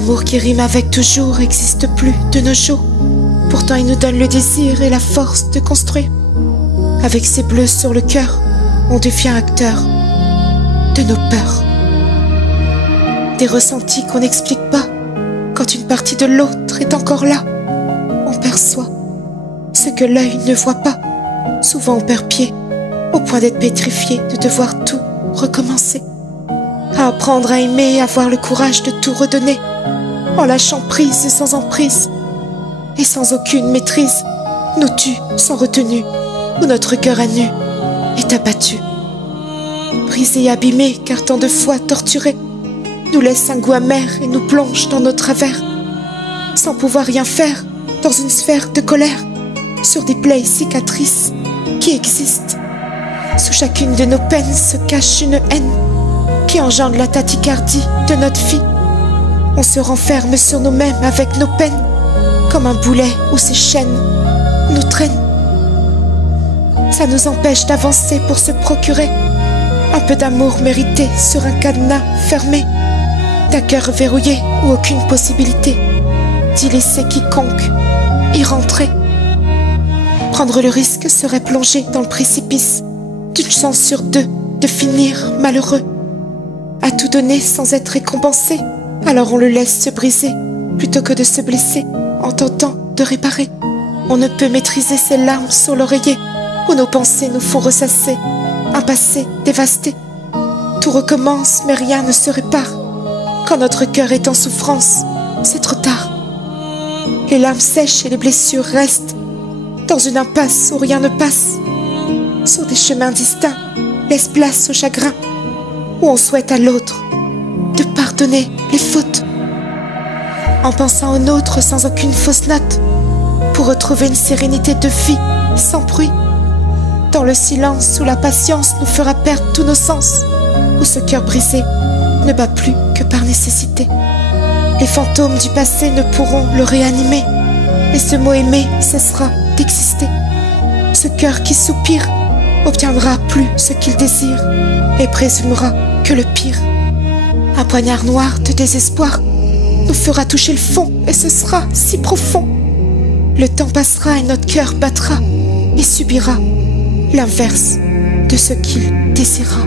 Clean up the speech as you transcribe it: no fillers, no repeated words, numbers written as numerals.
L'amour qui rime avec toujours n'existe plus de nos jours. Pourtant il nous donne le désir et la force de construire. Avec ses bleus sur le cœur, on devient acteur de nos peurs. Des ressentis qu'on n'explique pas. Quand une partie de l'autre est encore là, on perçoit ce que l'œil ne voit pas. Souvent on perd pied, au point d'être pétrifié, de devoir tout recommencer. À apprendre à aimer et avoir le courage de tout redonner, en lâchant prise et sans emprise, et sans aucune maîtrise, nous tue sans retenue, où notre cœur à nu est abattu. Brisé et abîmé, car tant de fois torturé, nous laisse un goût amer et nous plonge dans nos travers, sans pouvoir rien faire, dans une sphère de colère, sur des plaies cicatrices qui existent. Sous chacune de nos peines se cache une haine qui engendre la tachycardie de notre vie. On se renferme sur nous-mêmes avec nos peines, comme un boulet où ces chaînes nous traînent. Ça nous empêche d'avancer pour se procurer un peu d'amour mérité sur un cadenas fermé, d'un cœur verrouillé où aucune possibilité d'y laisser quiconque y rentrer. Prendre le risque serait plonger dans le précipice d'une chance sur deux de finir malheureux. À tout donner sans être récompensé, alors on le laisse se briser plutôt que de se blesser en tentant de réparer. On ne peut maîtriser ses larmes sur l'oreiller où nos pensées nous font ressasser un passé dévasté. Tout recommence mais rien ne se répare. Quand notre cœur est en souffrance, c'est trop tard. Les larmes sèchent et les blessures restent dans une impasse où rien ne passe. Sur des chemins distincts, laisse place au chagrin, où on souhaite à l'autre de pardonner les fautes, en pensant au nôtre sans aucune fausse note, pour retrouver une sérénité de vie sans bruit, dans le silence où la patience nous fera perdre tous nos sens, où ce cœur brisé ne bat plus que par nécessité. Les fantômes du passé ne pourront le réanimer, et ce mot aimé cessera d'exister. Ce cœur qui soupire obtiendra plus ce qu'il désire et présumera que le pire. Un poignard noir de désespoir nous fera toucher le fond et ce sera si profond. Le temps passera et notre cœur battra et subira l'inverse de ce qu'il désira.